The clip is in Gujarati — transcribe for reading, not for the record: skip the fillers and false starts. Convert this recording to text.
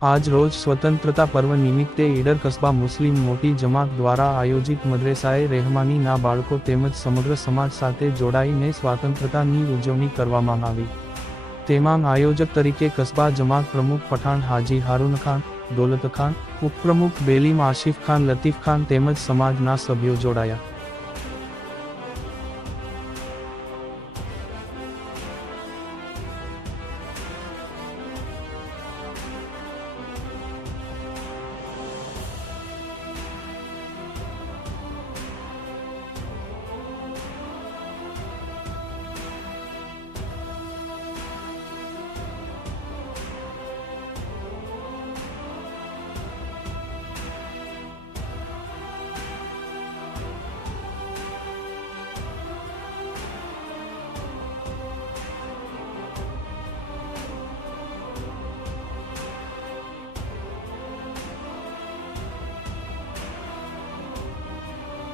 આજ રોજ સ્વતંત્રતા પર્વ નિમિત્તે ઈડર કસ્બા મુસ્લિમ મોટી જમાત દ્વારા આયોજિત મદ્રેસાએ રહેમાનીના બાળકો તેમજ સમગ્ર સમાજ સાથે જોડાઈને સ્વતંત્રતાની ઉજવણી કરવામાં આવી। તેમાં આયોજક તરીકે કસ્બા જમાત પ્રમુખ પઠાણ હાજી હારૂન ખાન, દોલત ખાન, ઉપપ્રમુખ બેલીમ આશિફ ખાન, લતીફ ખાન તેમજ સમાજના સભ્યો જોડાયા।